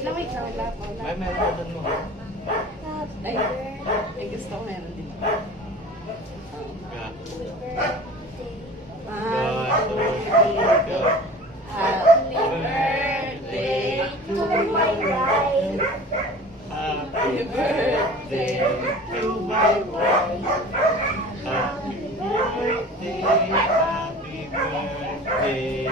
Lamig na wala po. May meron doon mo. Ay, ay gusto ko meron din. Yeah. Happy birthday to my wife. Happy birthday to my wife. Happy birthday, happy birthday.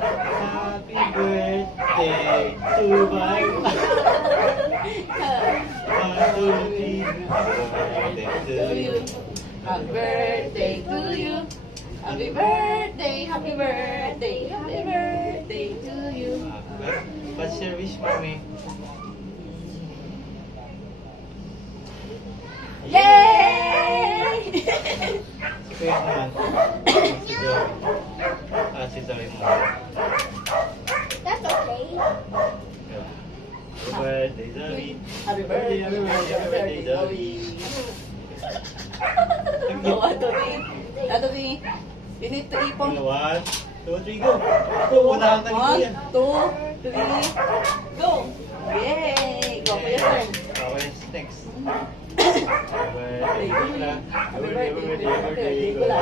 Happy birthday to my wife. Happy birthday to you. Happy birthday, happy birthday, happy birthday to you. What's your wish, mommy? Yay! Si Kuya naman. Si Joey. Si Joey mo. That's okay. Happy birthday, Zoe. Happy birthday, Happy birthday, Zoe. Oh, ato ni. You need to ipon. 1, 2, 3, go. Go, unahan ka ni Kuya. 1, 2, 3, go! Yay! Go for your turn. Okay, next. Happy birthday, Kuya. Happy birthday, happy birthday, happy birthday, Kuya.